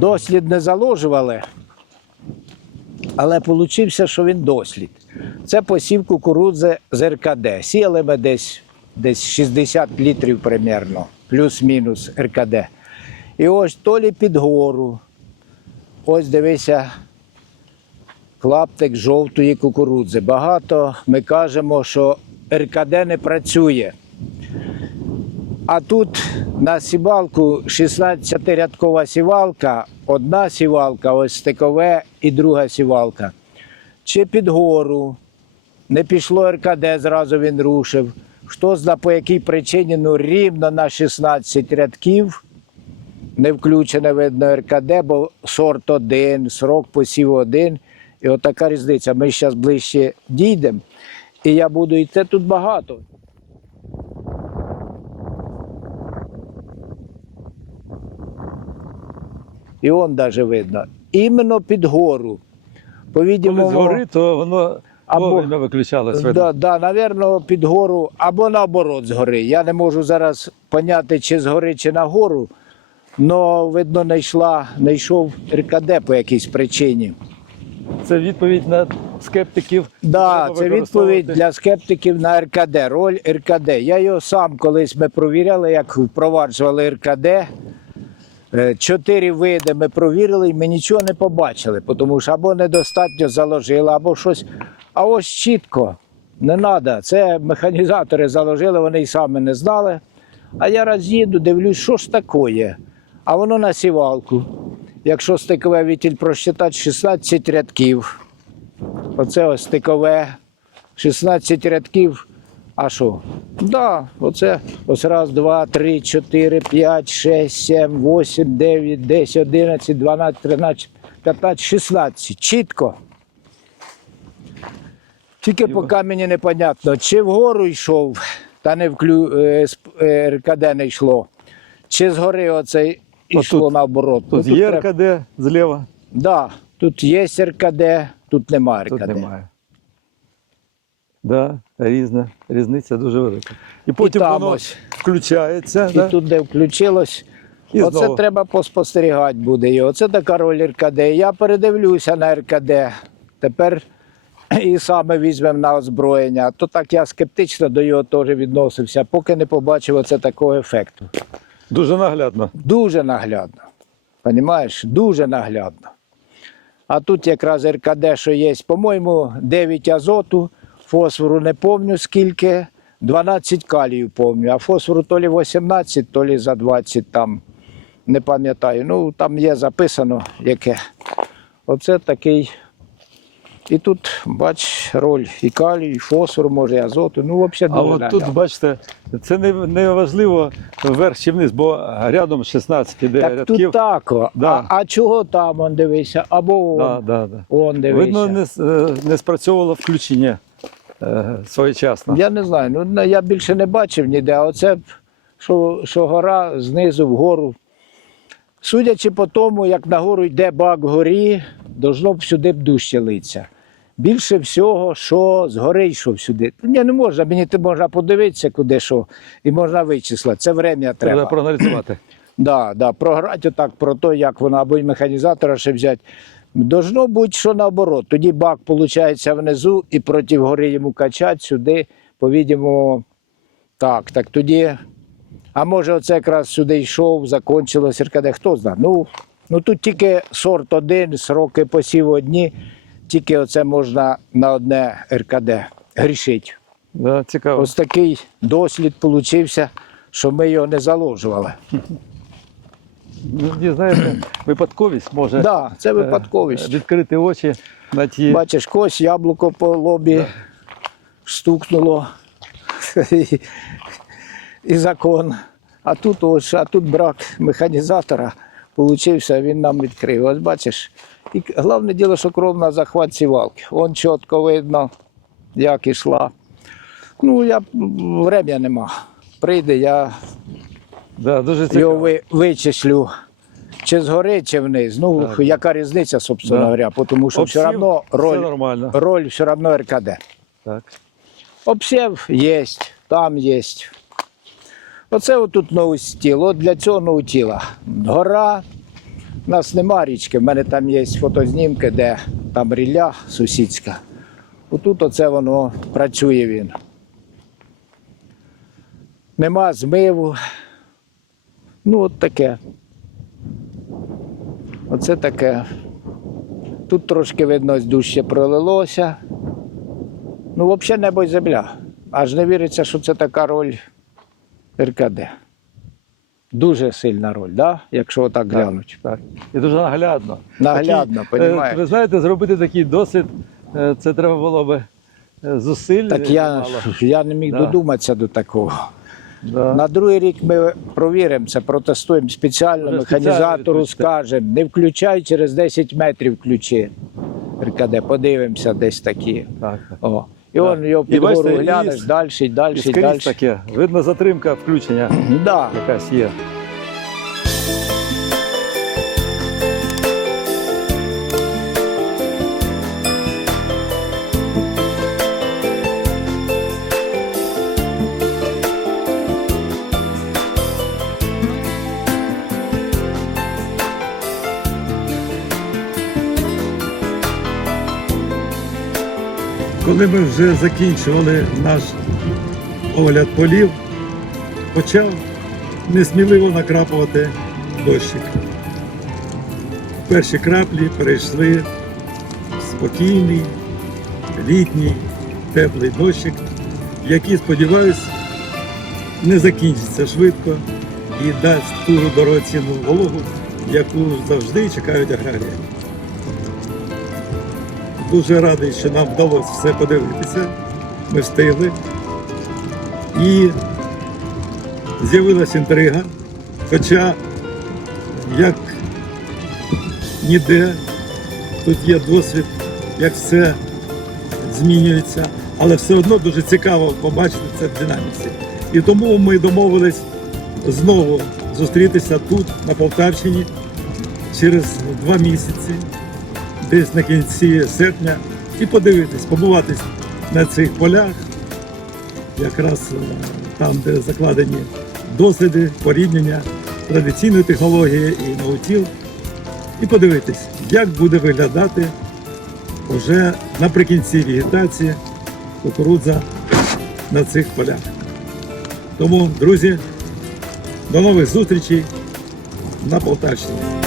дослід не заложували, але вийшло, що він дослід. Це посів кукурудзи з РКД. Сіяли ми десь, десь 60 літрів примерно, плюс-мінус РКД. І ось то лі під гору. Ось дивися, клаптик жовтої кукурудзи. Багато ми кажемо, що РКД не працює. А тут на сівалку 16-рядкова сівалка, одна сівалка, ось стикове і друга сівалка. Чи під гору, не пішло РКД, зразу він рушив. Хто зна по якій причині, ну рівно на 16 рядків не включене видно РКД, бо сорт один, срок посів один. І от така різниця. Ми зараз ближче дійдемо, і я буду йти тут багато. І он даже видно. Іменно під гору. Коли згори, то воно Або- виключалось. видно. Да, да, навірно, під гору або наоборот згори. Я не можу зараз поняти, чи згори, чи нагору. Но, видно, не йшла, не йшов РКД по якійсь причині. Це відповідь на скептиків. Да, це відповідь для скептиків на РКД. Роль РКД. Я його сам колись ми провіряли, як впроваджували РКД. Е, Чотири види ми провірили і ми нічого не побачили, тому що або недостатньо заложили, або щось. А ось чітко не треба. Це механізатори заложили, вони й самі не знали. А я раз їду, дивлюсь, що ж таке. А воно на сівалку. Якщо стикове вітіль просчитати 16 рядків. Оце ось стикове. 16 рядків. А що? Да, оце ось раз, два, три, чотири, п'ять, шесть, сім, восім, дев'ять, десять, одинадцять, дванадцять, тринадцять, п'ятнадцять, шістнадцять. Чітко. Тільки поки мені непонятно, чи вгору йшов, та не вклю... е, е, РКД не йшло, чи згори оце йшло Отут- наоборот. Тут Ну, є РКД зліва, Да, тут є РКД, тут нема РКД. тут немає. Да, різна, різниця дуже велика. І потім там воно ось. включається. І да? тут, де включилось, І оце знову. треба поспостерігати буде. І оце така роль РКД. Я передивлюся на РКД. Тепер і саме візьмемо на озброєння. То так я скептично до його теж відносився, поки не побачив оце такого ефекту. Дуже наглядно. Дуже наглядно. Понімаєш? Дуже наглядно. А тут якраз РКД, що є, по-моєму, 9 азоту, фосфору не помню скільки, 12 калію помню, а фосфору то лі 18, то лі за 20 там, не пам'ятаю. Ну, там є записано яке. Оце такий. І тут, бач, роль і калію, і фосфору, може, і азоту. Ну, взагалі, А от тут, бачите, це не, не важливо вверх чи вниз, бо рядом 16 іде Так рядків. тут так. Да. А, а чого там, он дивися? Або он, Да, да, да. он дивися. Видно, не, е, не спрацьовувало включення своєчасно. Я не знаю, ну я більше не бачив ніде, а оце, що, що гора знизу вгору. Судячи по тому, як нагору йде бак горі, должно б сюди б дужче литься. Більше всього, що згори йшов сюди. Ні, не можна, мені ти можна подивитися, куди що, і можна вичислити. Це время Треба треба. проаналізувати. Да, да, програти отак про те, як вона, або й механізатора ще взяти. Должно бути, що наоборот. Тоді бак, виходить, внизу і проти гори йому качати сюди, по-відомому, так, так тоді. А може, оце якраз сюди йшов, закончилось РКД, хто знає. Ну, ну тут тільки сорт один, сроки посіву одні, тільки оце можна на одне РКД грішити. Да, цікаво. Ось такий дослід получився, що ми його не заложували. Ну, знаєте, випадковість може да, це е, випадковість. відкрити очі на ті. Бачиш, когось яблуко по лобі стукнуло і, і закон. А тут ось, а тут брак механізатора получився, він нам відкрив. Ось бачиш. І головне діло, що кров на захват сівалки. Вон чітко видно, як ішла. Ну, я врем'я нема. Прийде, я Да, дуже його ви, вичислю. Чи згори, чи вниз. Ну, Так. яка різниця, собственно Да. говоря, тому що все Обсів, одно роль Все нормально. роль все равно РКД. Так. Обсів є, там є. Оце отут ноутіл. От для цього ноутіла. Гора, У нас нема річки, в мене там є фотознімки, де там рілля сусідська. Отут оце воно працює він. Нема змиву. Ну, от таке. Оце таке. Тут трошки видно, дужче пролилося. Ну, взагалі небо й земля. Аж не віриться, що це така роль РКД. Дуже сильна роль, да? якщо отак глянуть. Так. І дуже наглядно. Наглядно, Такий, е. Ви знаєте, зробити такий досвід, е, це треба було би е, зусиль. Так я, я не міг Да. додуматися до такого. Да. На другий рік ми провіримо це, протестуємо спеціально, механізатору скажемо, не включай через 10 метрів ключі. РКД, подивимося десь такі. Так, так. О. І так. он його під гору глянеш далі, далі, далі. таке. Видно затримка включення Да. якась є. Коли ми вже закінчували наш огляд полів, почав несміливо накрапувати дощик. Перші краплі перейшли в спокійний, літній, теплий дощик, який, сподіваюсь, не закінчиться швидко і дасть ту дорогоцінну вологу, яку завжди чекають аграрії. Дуже радий, що нам вдалося все подивитися. Ми встигли. І з'явилася інтрига. Хоча, як ніде, тут є досвід, як все змінюється, але все одно дуже цікаво побачити це в динаміці. І тому ми домовились знову зустрітися тут, на Полтавщині, через два місяці десь на кінці серпня і подивитись, побуватись на цих полях, якраз е, там, де закладені досліди, порівняння традиційної технології і наутіл, і подивитись, як буде виглядати вже наприкінці вегетації кукурудза на цих полях. Тому, друзі, до нових зустрічей на Полтавщині.